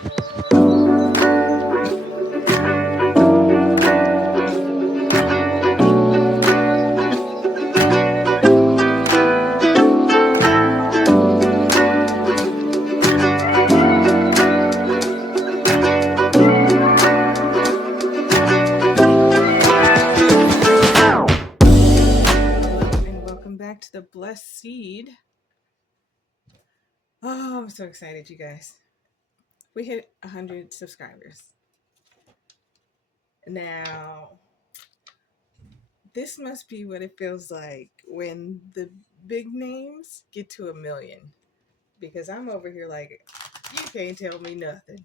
Back to the blessed seed. Oh, I'm so excited, you guys. We hit 100 subscribers. Now, this must be what it feels like when the big names get to 1,000,000. Because I'm over here like, you can't tell me nothing.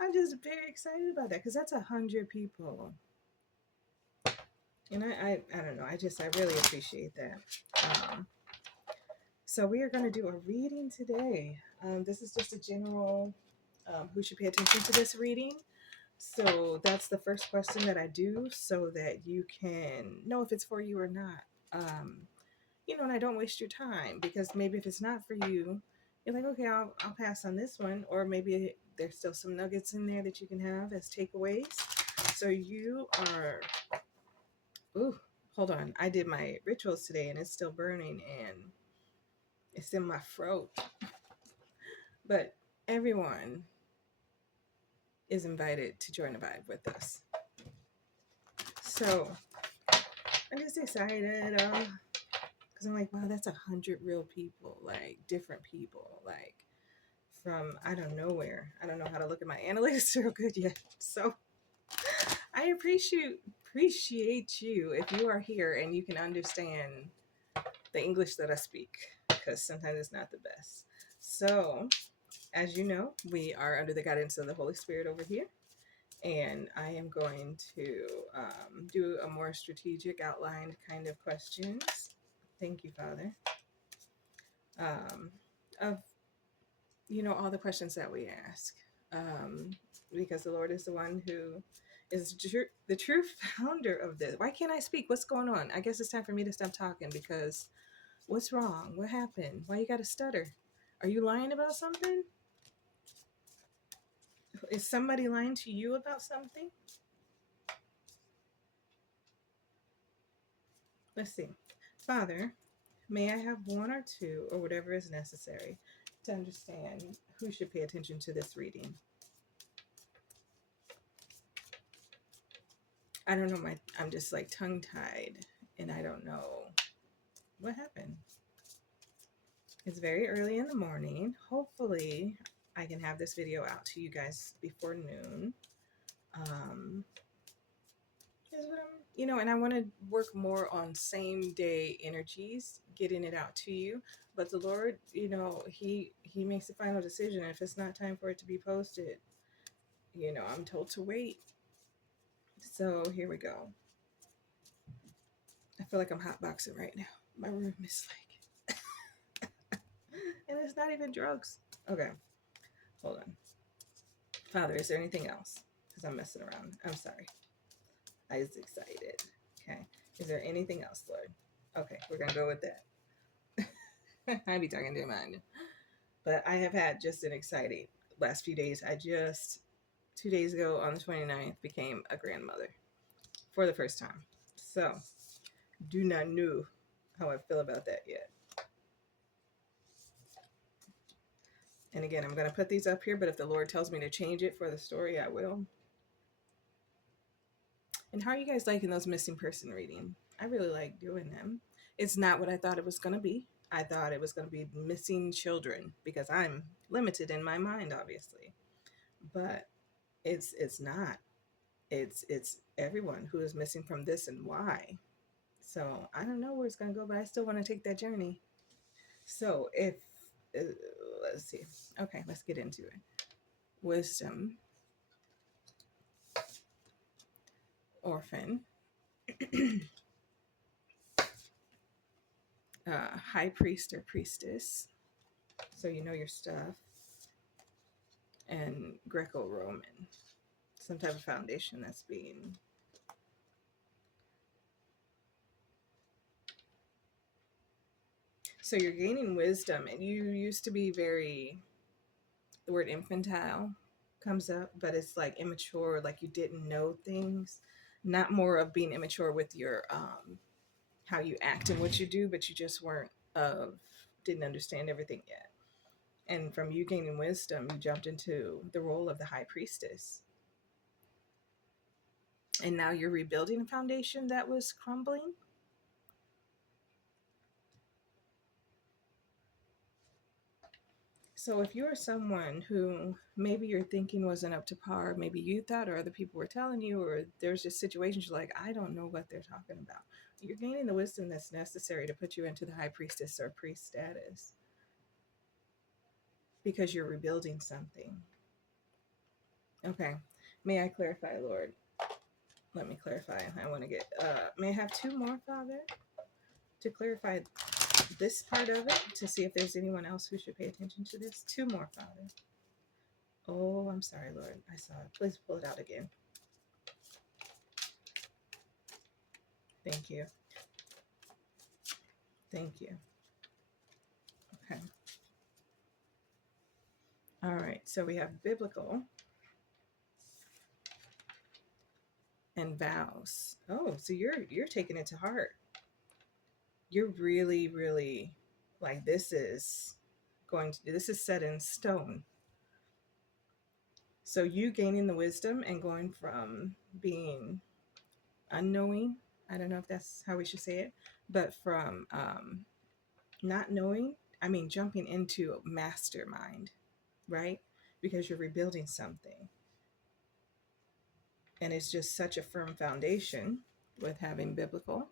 I'm just very excited about that because that's 100 people. And I don't know. I really appreciate that. So we are going to do a reading today. This is just a general, who should pay attention to this reading. So that's the first question that I do so that you can know if it's for you or not. And I don't waste your time because maybe if it's not for you, you're like, okay, I'll pass on this one. Or maybe there's still some nuggets in there that you can have as takeaways. So you are, ooh, hold on. I did my rituals today and it's still burning and it's in my throat. But everyone is invited to join the vibe with us. So I'm just excited because I'm like, wow, that's 100 real people, like different people, like from I don't know where. I don't know how to look at my analytics real good yet. So I appreciate you if you are here and you can understand the English that I speak because sometimes it's not the best. So as you know, we are under the guidance of the Holy Spirit over here. And I am going to do a more strategic outlined kind of questions. Thank you, Father. Of, all the questions that we ask. Because the Lord is the one who is the true founder of this. Why can't I speak? What's going on? I guess it's time for me to stop talking because what's wrong? What happened? Why you got to stutter? Are you lying about something? Is somebody lying to you about something? Let's see. Father, may I have one or two or whatever is necessary to understand who should pay attention to this reading? I don't know. I'm just like tongue-tied and I don't know what happened. It's very early in the morning. Hopefully I can have this video out to you guys before noon. And I want to work more on same day energies, getting it out to you. But the Lord, he makes the final decision. If it's not time for it to be posted, I'm told to wait. So here we go. I feel like I'm hotboxing right now. My room is like, and it's not even drugs. Okay, hold on. Father, is there anything else? Because I'm messing around. I'm sorry. I was excited. Okay. Is there anything else, Lord? Okay, we're going to go with that. I be talking to mine. But I have had just an exciting last few days. I just, 2 days ago on the 29th, became a grandmother for the first time. So, do not know how I feel about that yet. And again, I'm going to put these up here, but if the Lord tells me to change it for the story, I will. And how are you guys liking those missing person reading? I really like doing them. It's not what I thought it was going to be. I thought it was going to be missing children because I'm limited in my mind, obviously. But it's not. It's everyone who is missing from this and why. So I don't know where it's going to go, but I still want to take that journey. So let's see. Okay, let's get into it. Wisdom, orphan, high priest or priestess, so you know your stuff, and Greco-Roman, some type of foundation that's being So you're gaining wisdom, and you used to be very, the word infantile comes up, but it's like immature, like you didn't know things. Not more of being immature with your how you act and what you do, but you just weren't didn't understand everything yet. And from you gaining wisdom, you jumped into the role of the high priestess. And now you're rebuilding a foundation that was crumbling. So if you're someone who maybe your thinking wasn't up to par, maybe you thought, or other people were telling you, or there's just situations you're like, I don't know what they're talking about. You're gaining the wisdom that's necessary to put you into the high priestess or priest status because you're rebuilding something. Okay. May I clarify, Lord? Let me clarify. I want to get, may I have two more, Father, to clarify this part of it, to see if there's anyone else who should pay attention to this? Two more, Father. Oh, I'm sorry, Lord. I saw it. Please pull it out again. Thank you. Thank you. Okay. All right. So we have biblical and vows. Oh, so you're taking it to heart. You're really, really like this is set in stone. So you gaining the wisdom and going from being unknowing, I don't know if that's how we should say it, but from not knowing, I mean jumping into mastermind, right? Because you're rebuilding something. And it's just such a firm foundation with having biblical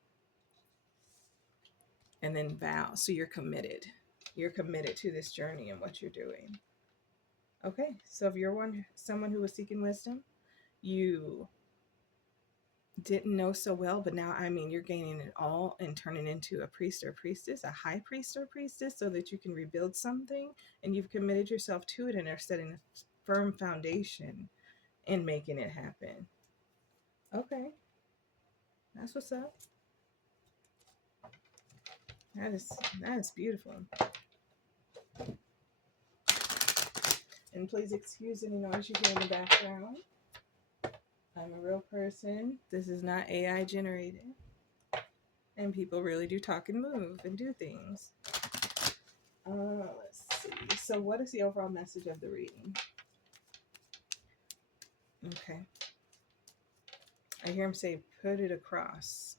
and then vow. So you're committed. You're committed to this journey and what you're doing. Okay, so if you're someone who was seeking wisdom, you didn't know so well, but now, I mean, you're gaining it all and turning into a priest or priestess, a high priest or priestess, so that you can rebuild something, and you've committed yourself to it and are setting a firm foundation and making it happen. Okay, that's what's up. That is beautiful. And please excuse any noise you hear in the background. I'm a real person. This is not AI generated. And people really do talk and move and do things. Let's see. So what is the overall message of the reading? Okay. I hear him say, put it across.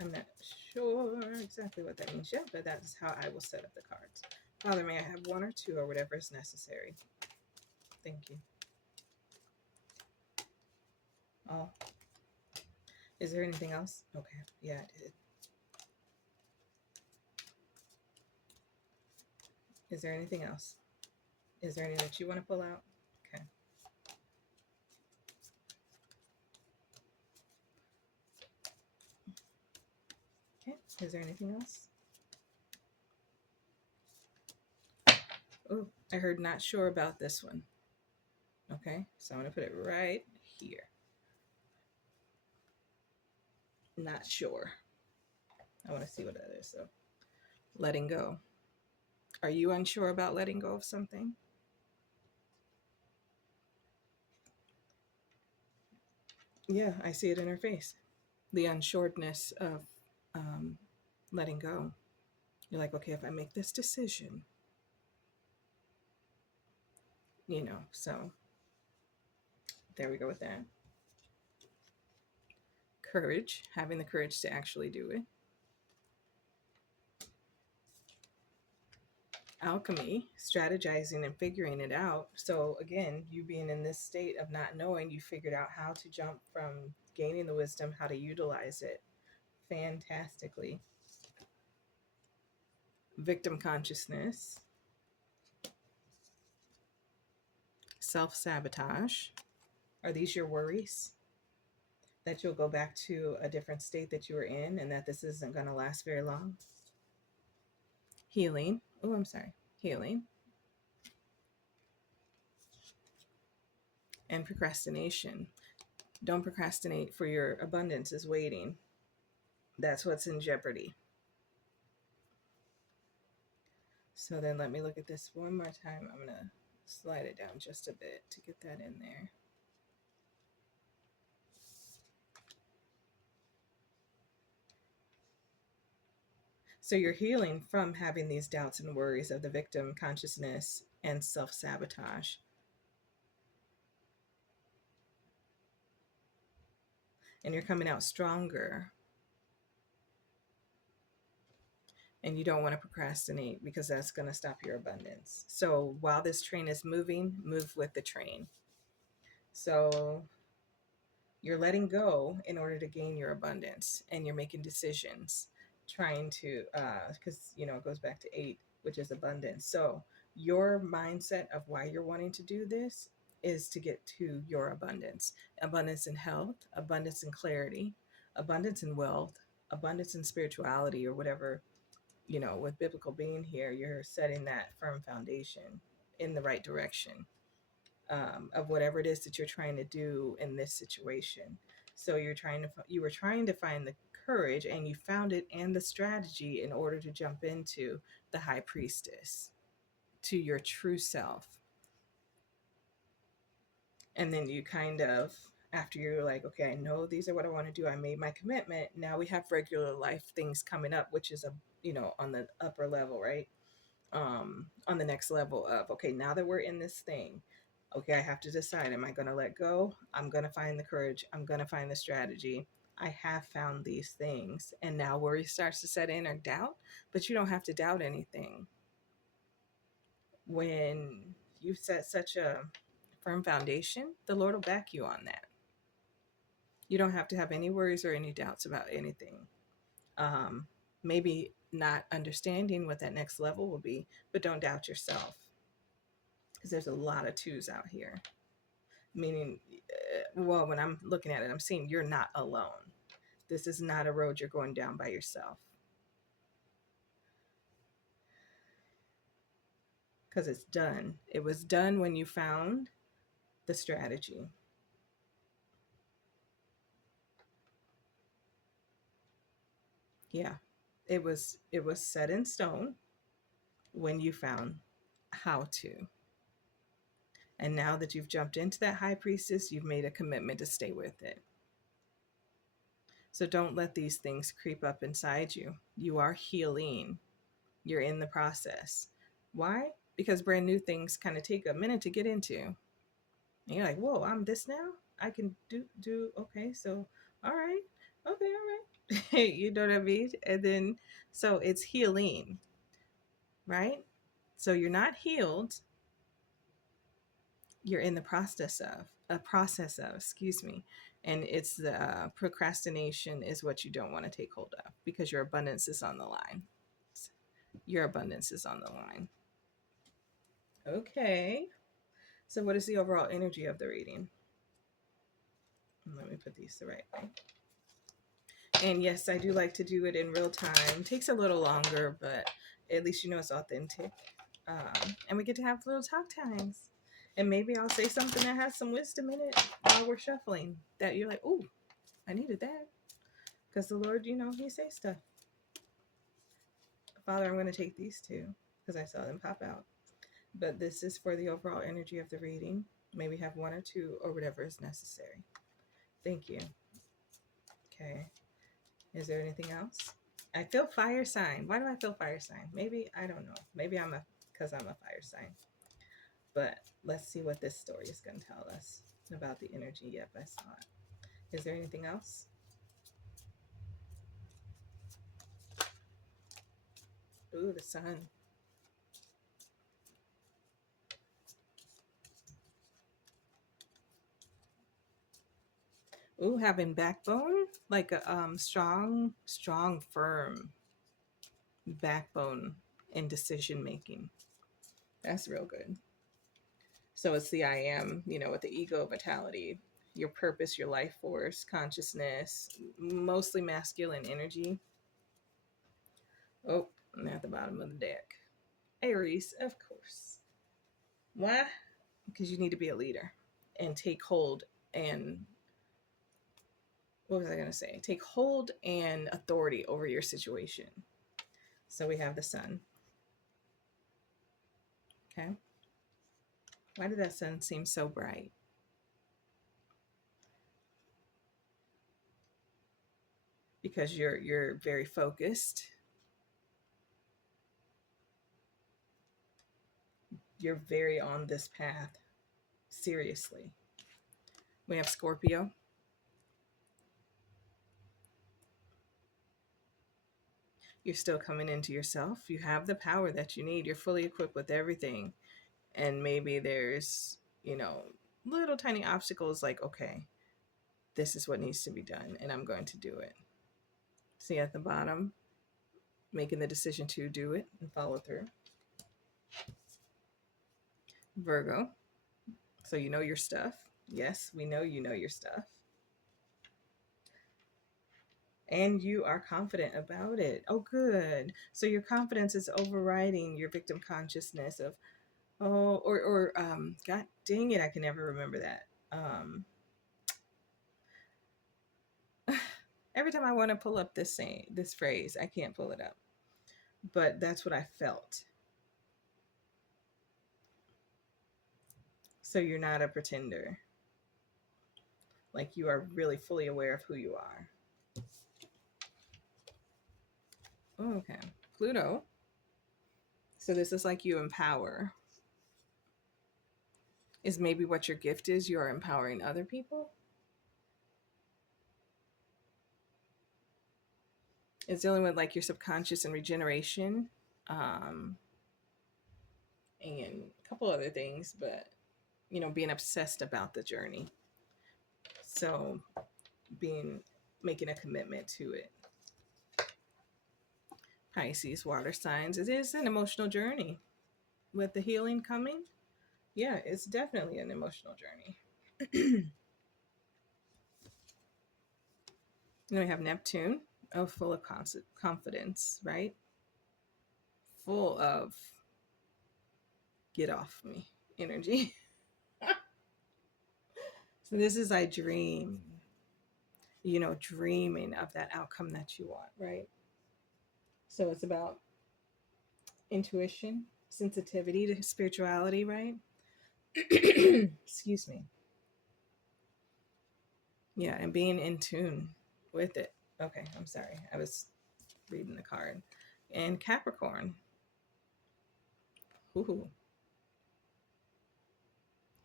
I'm not sure exactly what that means yet, but that's how I will set up the cards. Father, may I have one or two or whatever is necessary? Thank you. Oh. Is there anything else? Okay. Yeah, I did. Is there anything else? Is there anything that you want to pull out? Okay. Okay. Is there anything else? Oh, I heard not sure about this one. Okay. So I'm going to put it right here. Not sure. I want to see what that is. So letting go. Are you unsure about letting go of something? Yeah, I see it in her face. The unsureness of letting go. You're like, okay, if I make this decision, so there we go with that. Courage, having the courage to actually do it. Alchemy, strategizing and figuring it out. So again, you being in this state of not knowing, you figured out how to jump from gaining the wisdom, how to utilize it fantastically. Victim consciousness, self-sabotage. Are these your worries? That you'll go back to a different state that you were in and that this isn't going to last very long? Healing. Oh, I'm sorry. Healing. And procrastination. Don't procrastinate, for your abundance is waiting. That's what's in jeopardy. So then let me look at this one more time. I'm going to slide it down just a bit to get that in there. So you're healing from having these doubts and worries of the victim consciousness and self sabotage. And you're coming out stronger. And you don't want to procrastinate because that's going to stop your abundance. So while this train is moving, move with the train. So you're letting go in order to gain your abundance, and you're making decisions trying to because it goes back to 8, which is abundance. So your mindset of why you're wanting to do this is to get to your abundance in health, abundance in clarity, abundance in wealth, abundance in spirituality, or whatever. With biblical being here, you're setting that firm foundation in the right direction, of whatever it is that you're trying to do in this situation. So you were trying to find the courage, and you found it, and the strategy in order to jump into the high priestess, to your true self. And then you kind of, after you're like, okay, I know these are what I want to do, I made my commitment, now we have regular life things coming up, which is on the upper level, right? On the next level of, okay, now that we're in this thing, okay, I have to decide, am I going to let go? I'm going to find the courage. I'm going to find the strategy. I have found these things. And now worry starts to set in, or doubt, but you don't have to doubt anything. When you set such a firm foundation, the Lord will back you on that. You don't have to have any worries or any doubts about anything. Maybe not understanding what that next level will be, but don't doubt yourself, because there's a lot of twos out here. Meaning, well, when I'm looking at it, I'm seeing you're not alone. This is not a road you're going down by yourself, because it's done. It was done when you found the strategy. Yeah, it was set in stone when you found how to. And now that you've jumped into that high priestess, you've made a commitment to stay with it. So don't let these things creep up inside you. You are healing. You're in the process. Why? Because brand new things kind of take a minute to get into. And you're like, whoa, I'm this now? I can do okay, so all right. Okay, all right. You know what I mean? And then so it's healing, right? So you're not healed. You're in the process of, excuse me. And it's the procrastination is what you don't want to take hold of, because your abundance is on the line. Your abundance is on the line. Okay. So what is the overall energy of the reading? Let me put these the right way. And yes, I do like to do it in real time. Takes a little longer, but at least it's authentic. And we get to have little talk times. And maybe I'll say something that has some wisdom in it while we're shuffling, that you're like, oh, I needed that. Because the Lord, He says stuff. Father, I'm going to take these two because I saw them pop out. But this is for the overall energy of the reading. Maybe have one or two or whatever is necessary. Thank you. Okay. Is there anything else? I feel fire sign. Why do I feel fire sign? Maybe, I don't know. Maybe because I'm a fire sign. But let's see what this story is going to tell us about the energy. Yep, I saw it. Is there anything else? Ooh, the sun. Ooh, having backbone, like a strong, firm backbone in decision making. That's real good. So it's the I am, with the ego vitality, your purpose, your life force, consciousness, mostly masculine energy. Oh, I'm at the bottom of the deck. Aries, of course. Why? Because you need to be a leader and take hold and what was I going to say? Take hold and authority over your situation. So we have the sun. Okay. Why did that sun seem so bright? Because you're very focused. You're very on this path. Seriously. We have Scorpio. You're still coming into yourself. You have the power that you need. You're fully equipped with everything. And maybe there's, little tiny obstacles like, okay, this is what needs to be done, and I'm going to do it. See at the bottom, making the decision to do it and follow through. Virgo. So you know your stuff. Yes, we know you know your stuff. And you are confident about it. Oh, good. So your confidence is overriding your victim consciousness of, God dang it, I can never remember that. Every time I want to pull up this phrase, I can't pull it up. But that's what I felt. So you're not a pretender. Like you are really fully aware of who you are. Okay. Pluto. So this is like you empower. Is maybe what your gift is. You are empowering other people. It's dealing with like your subconscious and regeneration. And a couple other things, but being obsessed about the journey. So making a commitment to it. Pisces, water signs. It is an emotional journey. With the healing coming, yeah, it's definitely an emotional journey. Then we have Neptune, full of confidence, right? Full of get off me energy. So this is I dream, dreaming of that outcome that you want, right? So it's about intuition, sensitivity to spirituality, right? Excuse me. Yeah, and being in tune with it. Okay, I'm sorry. I was reading the card. And Capricorn. Ooh.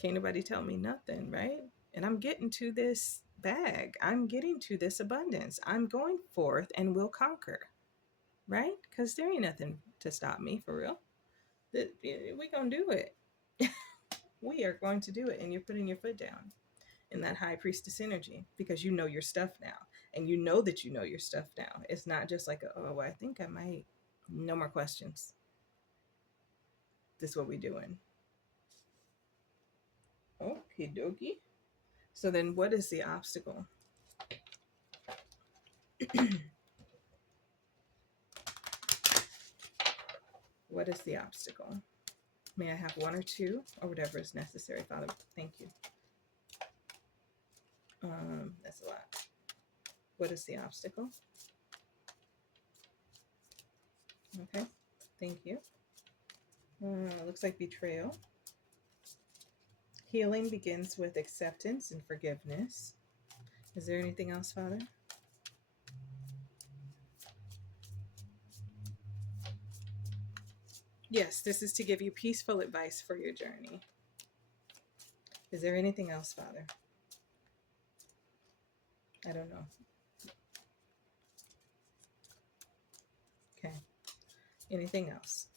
Can't nobody tell me nothing, right? And I'm getting to this bag. I'm getting to this abundance. I'm going forth and will conquer, right? Because there ain't nothing to stop me for real. We gonna do it. We are going to do it. And you're putting your foot down in that high priestess energy because you know your stuff now. And you know that you know your stuff now. It's not just like, oh, I think I might. No more questions. This is what we doing. Okie dokie. So then what is the obstacle? What is the obstacle? May I have one or two or whatever is necessary, Father? Thank you. That's a lot. What is the obstacle? Okay, thank you. Looks like betrayal. Healing begins with acceptance and forgiveness. Is there anything else, Father? Yes, this is to give you peaceful advice for your journey. Is there anything else, Father? I don't know. Okay. Anything else?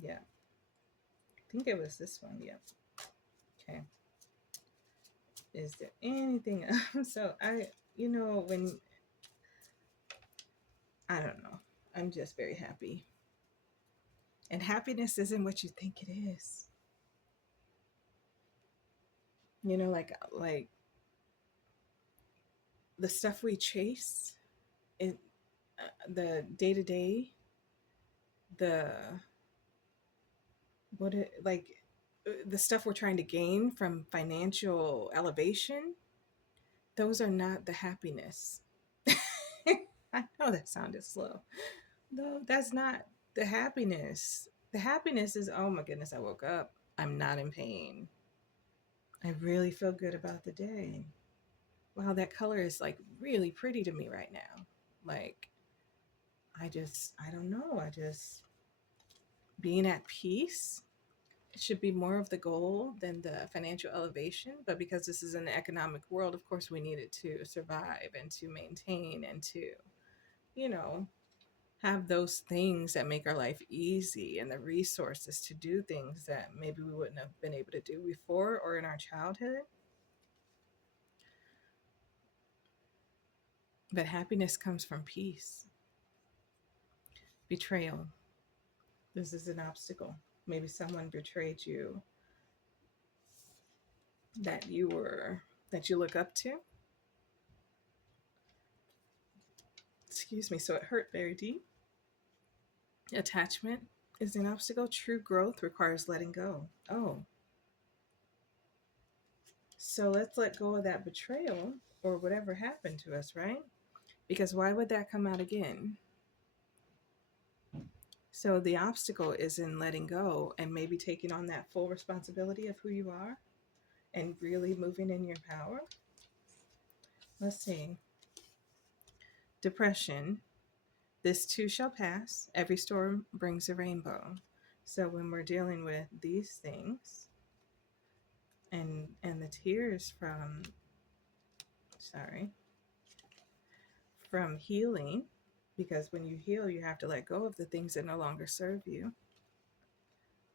Yeah. I think it was this one. Yep. Okay. Is there anything else? So when I don't know. I'm just very happy. And happiness isn't what you think it is. Like the stuff we chase, the day to day, the the stuff we're trying to gain from financial elevation, those are not the happiness. I know that sounded slow. No, that's not the happiness. The happiness is, oh my goodness, I woke up. I'm not in pain. I really feel good about the day. Wow, that color is like really pretty to me right now. Like, I don't know. Being at peace should be more of the goal than the financial elevation. But because this is an economic world, of course, we need it to survive and to maintain and to, you know, have those things that make our life easy and the resources to do things that maybe we wouldn't have been able to do before or in our childhood. But happiness comes from peace. Betrayal. This is an obstacle. Maybe someone betrayed you that that you look up to. Excuse me. So it hurt very deep. Attachment is an obstacle. True growth requires letting go. Oh, so let's let go of that betrayal or whatever happened to us, right? Because why would that come out again? So the obstacle is in letting go and maybe taking on that full responsibility of who you are and really moving in your power. Let's see. Depression. This too shall pass. Every storm brings a rainbow. So when we're dealing with these things and the tears sorry, from healing, because when you heal, you have to let go of the things that no longer serve you.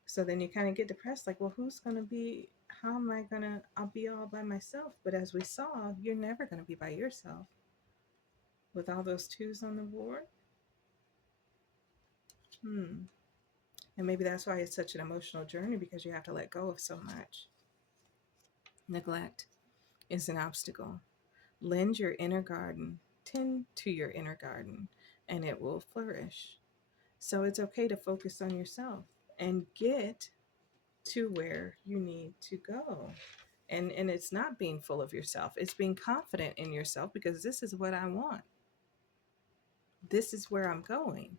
So then you kind of get depressed, like, well, who's going to be, how am I going to, I'll be all by myself. But as we saw, you're never going to be by yourself with all those twos on the board. And maybe that's why it's such an emotional journey, because you have to let go of so much. Neglect is an obstacle. Lend your inner garden, tend to your inner garden, and it will flourish. So it's okay to focus on yourself and get to where you need to go. And it's not being full of yourself. It's being confident in yourself because this is what I want. This is where I'm going.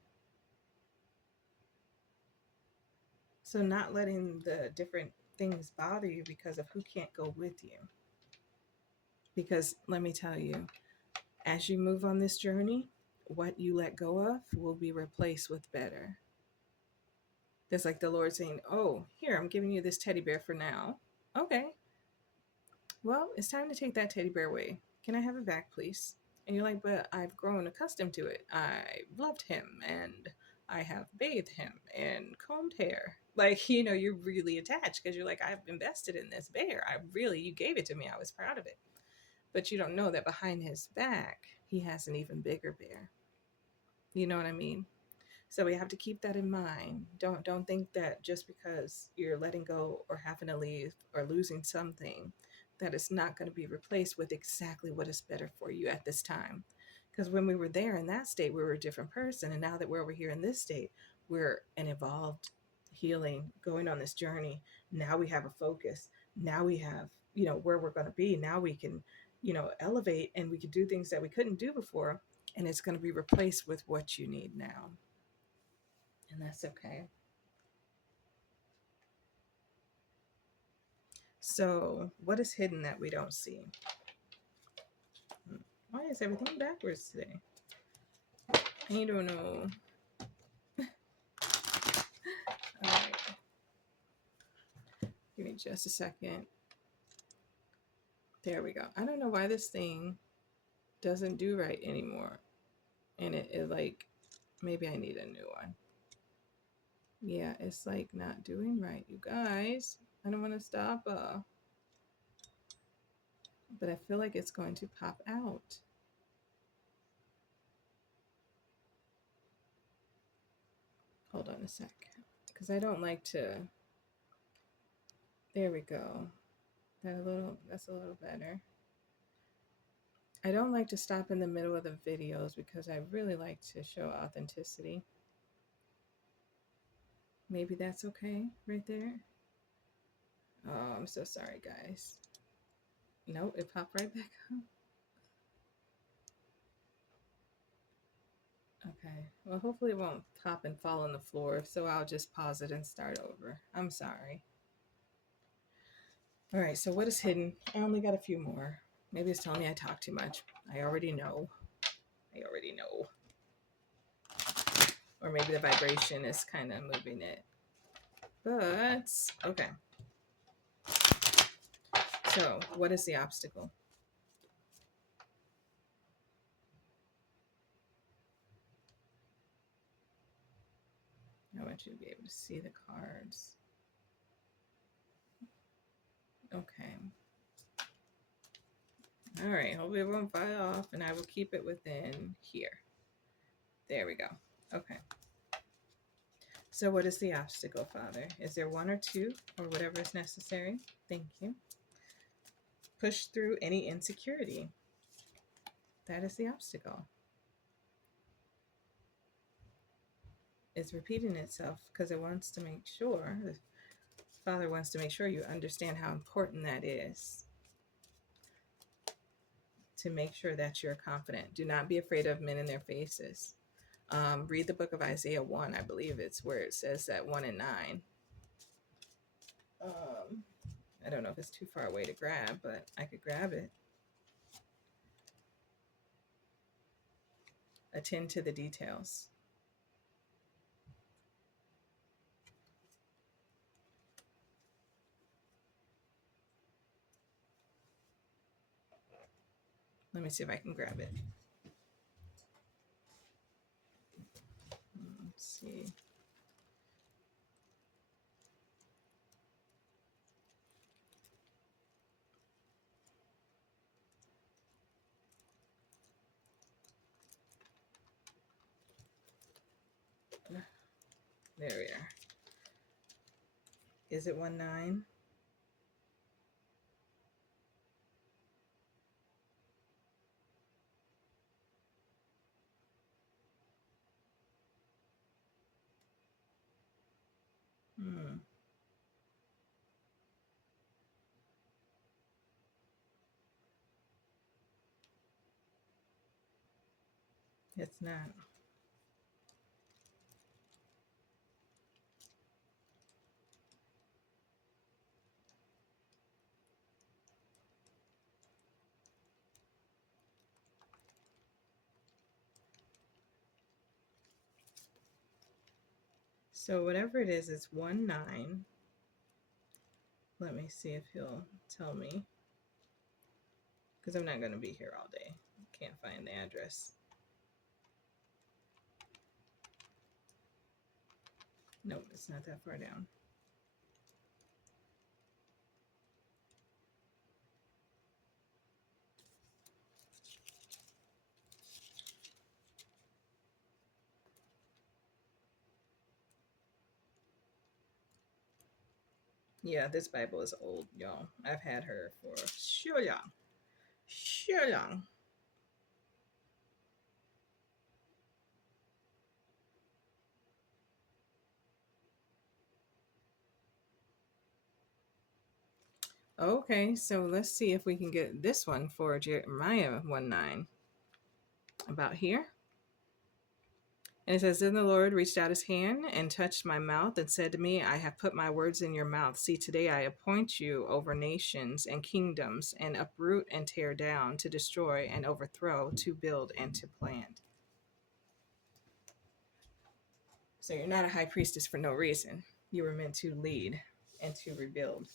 So not letting the different things bother you because of who can't go with you. Because let me tell you, as you move on this journey, what you let go of will be replaced with better. That's like the Lord saying, oh, here, I'm giving you this teddy bear for now. Okay, well, it's time to take that teddy bear away. Can I have it back, please? And you're like, but I've grown accustomed to it. I loved him and I have bathed him and combed hair. Like, you're really attached because you're like, I've invested in this bear. You gave it to me. I was proud of it. But you don't know that behind his back, he has an even bigger bear. You know what I mean? So we have to keep that in mind. Don't think that just because you're letting go or having to leave or losing something, that it's not going to be replaced with exactly what is better for you at this time. Because when we were there in that state, we were a different person. And now that we're over here in this state, we're an evolved healing, going on this journey. Now we have a focus. Now we have, where we're going to be. Now we can, elevate, and we can do things that we couldn't do before. And it's going to be replaced with what you need now. And that's okay. So, what is hidden that we don't see? Why is everything backwards today? I don't know. All right. Give me just a second. There we go. I don't know why this thing doesn't do right anymore. And it like, maybe I need a new one. Yeah, it's like not doing right, you guys. I don't want to stop. But I feel like it's going to pop out. Hold on a sec. Because I don't like to. There we go. That's a little better. I don't like to stop in the middle of the videos because I really like to show authenticity. Maybe that's okay right there. Oh, I'm so sorry, guys. Nope, it popped right back up. Okay. Well, hopefully it won't pop and fall on the floor, so I'll just pause it and start over. I'm sorry. All right, so what is hidden? I only got a few more. Maybe it's telling me I talk too much. I already know. I already know. Or maybe the vibration is kind of moving it. But, okay. So, what is the obstacle? I want you to be able to see the cards. Okay. All right. Hopefully it won't fly off, and I will keep it within here. There we go. Okay. So what is the obstacle, Father? Is there one or two, or whatever is necessary? Thank you. Push through any insecurity. That is the obstacle. It's repeating itself because it wants to make sure, the Father wants to make sure you understand how important that is. To make sure that you're confident. Do not be afraid of men in their faces. Read the book of Isaiah 1, I believe it's where it says that 1 and 9. I don't know if it's too far away to grab, but I could grab it. Attend to the details. Let me see if I can grab it. Let's see. There we are. Is it 1-9? It's not. So whatever it is, it's 1-9. Let me see if he'll tell me. Because I'm not going to be here all day. Can't find the address. Nope, it's not that far down. Yeah, this Bible is old, y'all. I've had her for sure long. Sure long. Okay, so let's see if we can get this one for Jeremiah 1-9. About here. And it says, Then the Lord reached out his hand and touched my mouth and said to me, I have put my words in your mouth. See, today I appoint you over nations and kingdoms, and uproot and tear down, to destroy and overthrow, to build and to plant. So you're not a high priestess for no reason. You were meant to lead and to rebuild.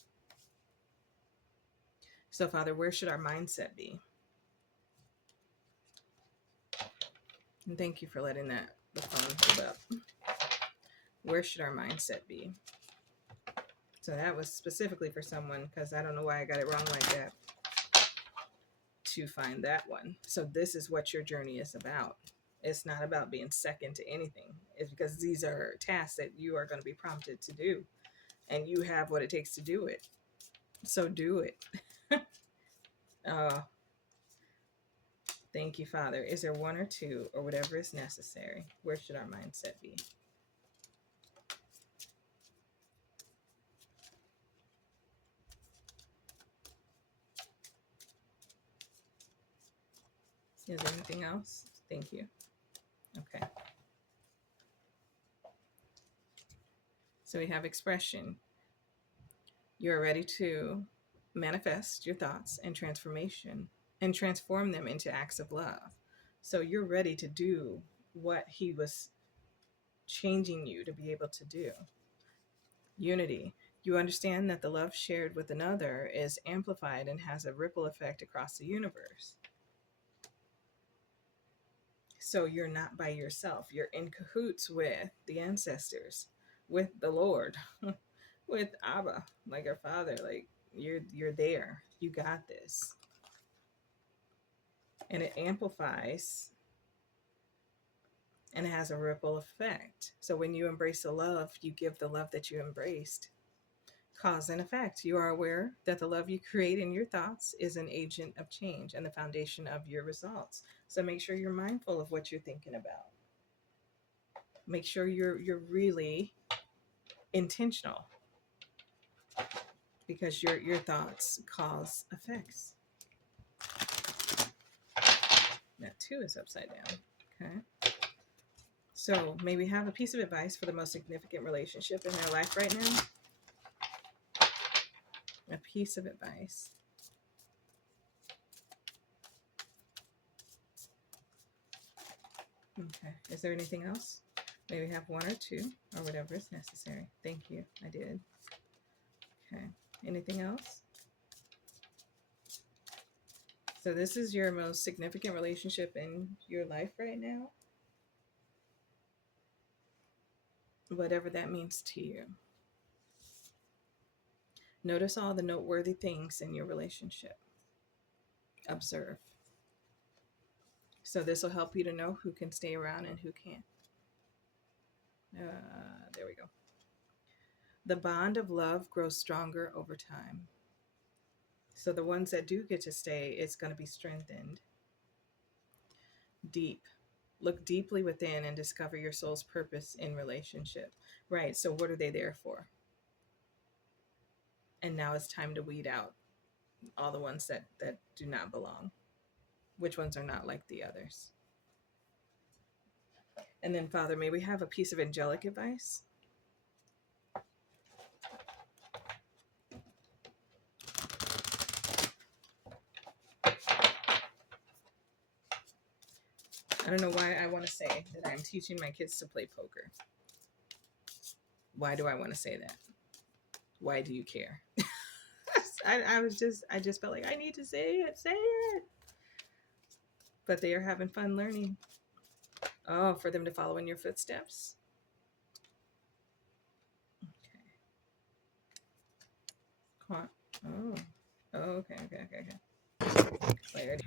So, Father, where should our mindset be? And thank you for letting the phone hold up. Where should our mindset be? So that was specifically for someone, because I don't know why I got it wrong like that, to find that one. So this is what your journey is about. It's not about being second to anything. It's because these are tasks that you are going to be prompted to do, and you have what it takes to do it. So do it. Thank you, Father. Is there one or two, or whatever is necessary? Where should our mindset be? Is there anything else? Thank you. Okay. So we have expression. You're ready to manifest your thoughts and transformation and transform them into acts of love. So you're ready to do what he was changing you to be able to do. Unity. You understand that the love shared with another is amplified and has a ripple effect across the universe. So you're not by yourself. You're in cahoots with the ancestors, with the Lord, with Abba, like our Father. Like you're there. You got this. And it amplifies and it has a ripple effect. So when you embrace the love, you give the love that you embraced. Cause and effect. You are aware that the love you create in your thoughts is an agent of change and the foundation of your results. So make sure you're mindful of what you're thinking about. Make sure you're really intentional because your thoughts cause effects. That too is upside down. Okay. So maybe have a piece of advice for the most significant relationship in their life right now. A piece of advice. Okay. Is there anything else? Maybe have one or two or whatever is necessary. Thank you. I did. Okay. Anything else? So this is your most significant relationship in your life right now. Whatever that means to you. Notice all the noteworthy things in your relationship. Observe. So this will help you to know who can stay around and who can't. There we go. The bond of love grows stronger over time. So the ones that do get to stay, it's going to be strengthened. Deep. Look deeply within and discover your soul's purpose in relationship. Right. So what are they there for? And now it's time to weed out all the ones that do not belong. Which ones are not like the others? And then, Father, may we have a piece of angelic advice? I don't know why I want to say that I'm teaching my kids to play poker. Why do I want to say that? Why do you care? I just felt like I need to say it. But they are having fun learning. Oh, for them to follow in your footsteps. Okay. Come on. Okay. Clarity.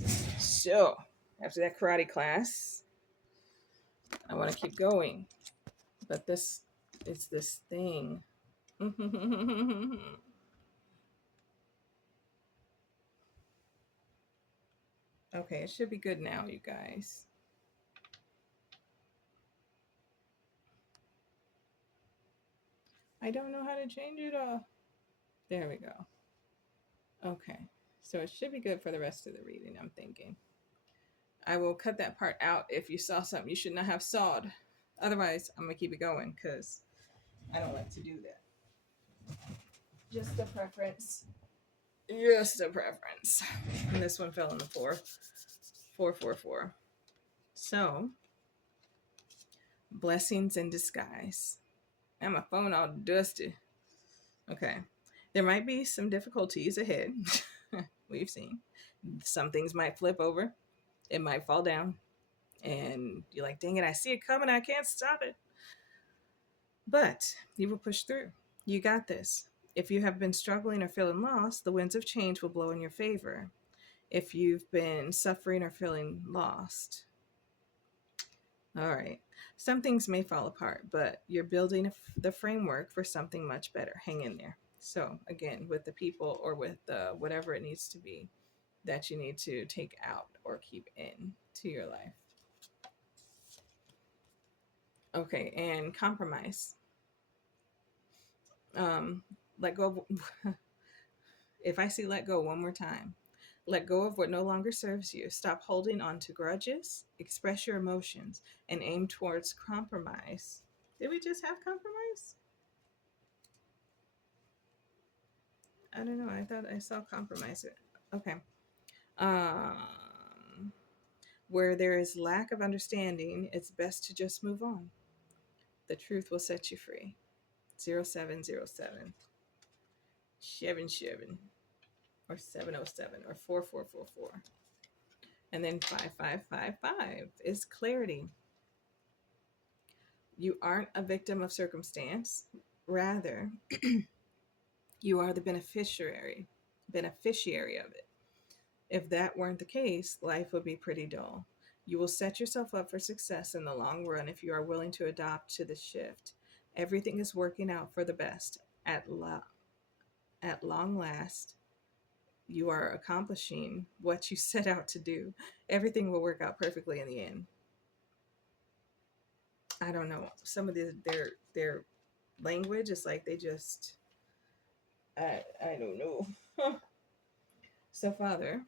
Okay. So, after that karate class, I want to keep going. But it's this thing. Okay, it should be good now, you guys. I don't know how to change it all. There we go. Okay, so it should be good for the rest of the reading, I'm thinking. I will cut that part out if you saw something you should not have sawed. Otherwise, I'm going to keep it going because I don't like to do that. Just a preference. Just a preference. And this one fell on the floor. 444. So, blessings in disguise. And my phone all dusty. Okay. There might be some difficulties ahead. We've seen. Some things might flip over. It might fall down. And you're like, dang it, I see it coming. I can't stop it. But you will push through. You got this. If you have been struggling or feeling lost, the winds of change will blow in your favor. If you've been suffering or feeling lost, all right, some things may fall apart, but you're building the framework for something much better. Hang in there. So again, with the people or with whatever it needs to be that you need to take out or keep in to your life. Okay, and compromise. Let go of, if I see let go one more time, let go of what no longer serves you. Stop holding on to grudges, express your emotions, and aim towards compromise. Did we just have compromise? I don't know. I thought I saw compromise. Okay. Um, where there is lack of understanding, it's best to just move on. The truth will set you free. 0707 77 or 707 or 4444. And then 5555 is clarity. You aren't a victim of circumstance. Rather, you are the beneficiary of it. If that weren't the case, life would be pretty dull. You will set yourself up for success in the long run if you are willing to adapt to the shift. Everything is working out for the best. At long last, you are accomplishing what you set out to do. Everything will work out perfectly in the end. I don't know. Some of their language is like they just I don't know. So, Father,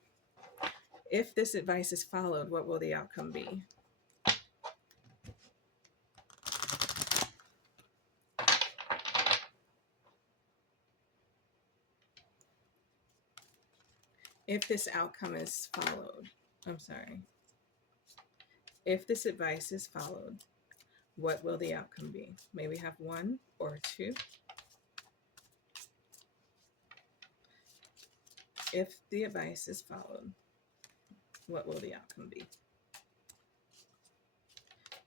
if this advice is followed, what will the outcome be? If this outcome is followed, I'm sorry. If this advice is followed, what will the outcome be? May we have one or two? If the advice is followed, what will the outcome be?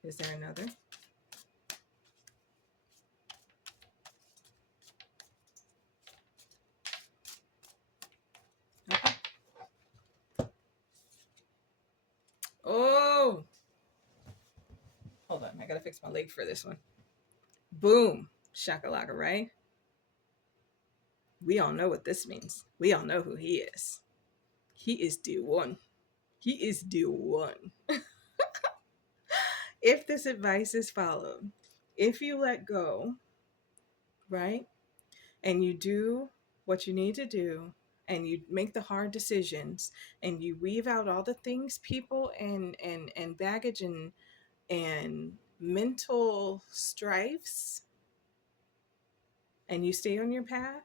Is there another? Okay. Oh, hold on. I gotta fix my leg for this one. Boom. Shakalaka, right? We all know what this means. We all know who he is. He is the one. He is the one. If this advice is followed, if you let go, right, and you do what you need to do, and you make the hard decisions, and you weave out all the things, people, and baggage and mental strifes, and you stay on your path,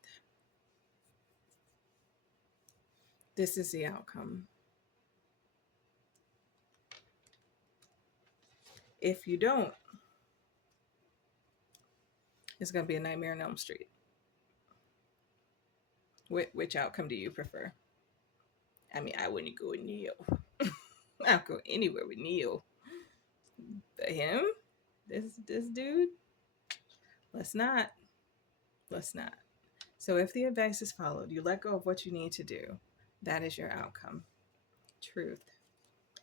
this is the outcome. If you don't, it's going to be a nightmare on Elm Street. Which outcome do you prefer? I mean, I wouldn't go with Neo. I'll go anywhere with Neo. But him, this dude, let's not. Let's not. So if the advice is followed, you let go of what you need to do. That is your outcome. Truth.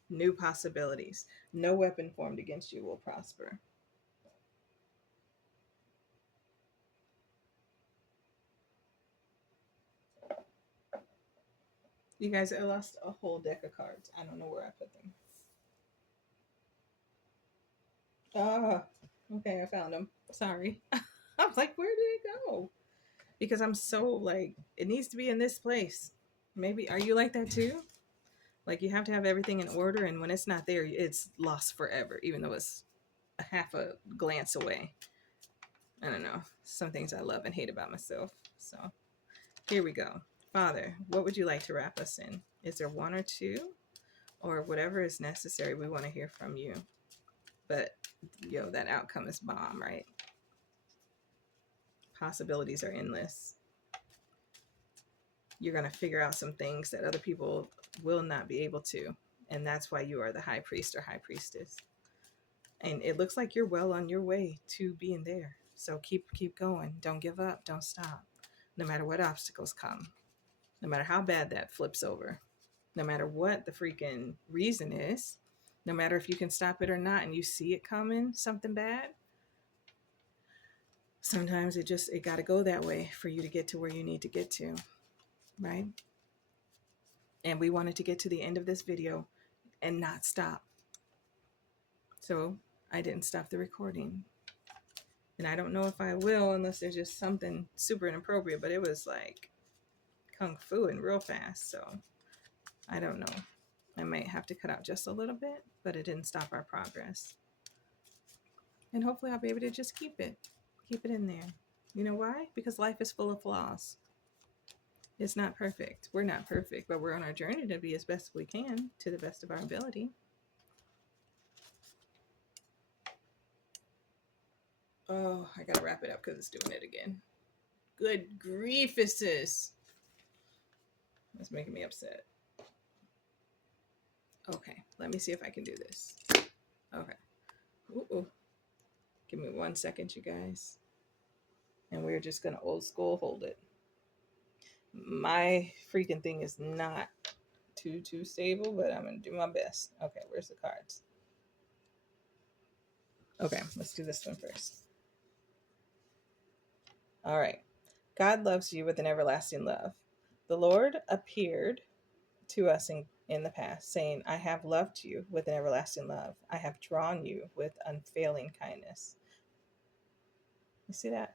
New possibilities. No weapon formed against you will prosper. You guys, I lost a whole deck of cards. I don't know where I put them. Ah, okay, I found them. Sorry. I was like, where did it go? Because I'm so like, it needs to be in this place. Maybe, are you like that too? Like you have to have everything in order, and when it's not there, it's lost forever, even though it's a half a glance away. I don't know. Some things I love and hate about myself. So here we go. Father, what would you like to wrap us in? Is there one or two? Or whatever is necessary, we want to hear from you. But, that outcome is bomb, right? Possibilities are endless. You're going to figure out some things that other people will not be able to. And that's why you are the high priest or high priestess. And it looks like you're well on your way to being there. So keep going. Don't give up. Don't stop. No matter what obstacles come. No matter how bad that flips over. No matter what the freaking reason is. No matter if you can stop it or not and you see it coming, something bad. Sometimes it got to go that way for you to get to where you need to get to. Right? And we wanted to get to the end of this video and not stop. So I didn't stop the recording. And I don't know if I will unless there's just something super inappropriate, but it was like kung fu and real fast. So I don't know. I might have to cut out just a little bit, but it didn't stop our progress. And hopefully I'll be able to just keep it in there. You know why? Because life is full of flaws. It's not perfect. We're not perfect, but we're on our journey to be as best we can to the best of our ability. Oh, I gotta wrap it up because it's doing it again. Good grief, is this? That's making me upset. Okay, let me see if I can do this. Okay. Ooh. Give me 1 second, you guys. And we're just gonna old school hold it. My freaking thing is not too stable, but I'm gonna do my best. Okay, where's the cards? Okay, let's do this one first. All right. God loves you with an everlasting love. The Lord appeared to us in the past, saying, I have loved you with an everlasting love. I have drawn you with unfailing kindness. You see that?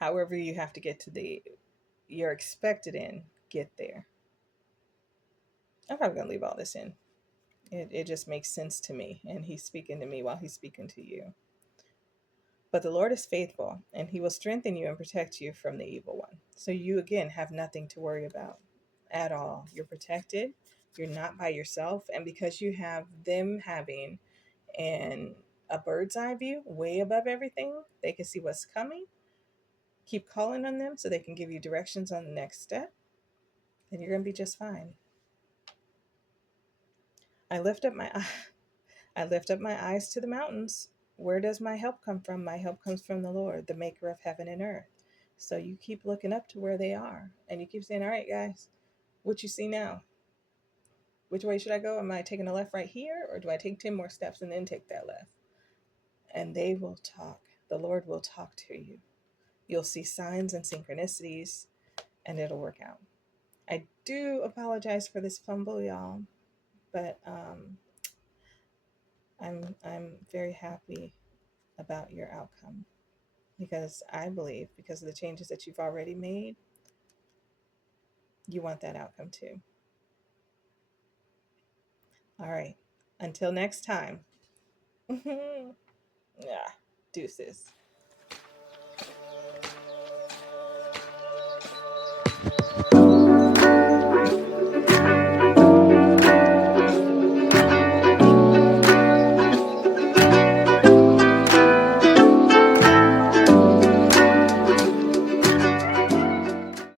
However, you have to get to you're expected in, get there. I'm probably going to leave all this in. It just makes sense to me, and he's speaking to me while he's speaking to you. But the Lord is faithful, and he will strengthen you and protect you from the evil one. So you, again, have nothing to worry about at all. You're protected. You're not by yourself. And because you have them having a bird's eye view way above everything, they can see what's coming. Keep calling on them so they can give you directions on the next step, and you're going to be just fine. I lift up my eyes to the mountains. Where does my help come from? My help comes from the Lord, the maker of heaven and earth. So you keep looking up to where they are, and you keep saying, all right, guys, what you see now? Which way should I go? Am I taking a left right here, or do I take 10 more steps and then take that left? And they will talk. The Lord will talk to you. You'll see signs and synchronicities, and it'll work out. I do apologize for this fumble, y'all, but I'm very happy about your outcome, because I believe, because of the changes that you've already made, you want that outcome too. All right. Until next time. Yeah. Deuces.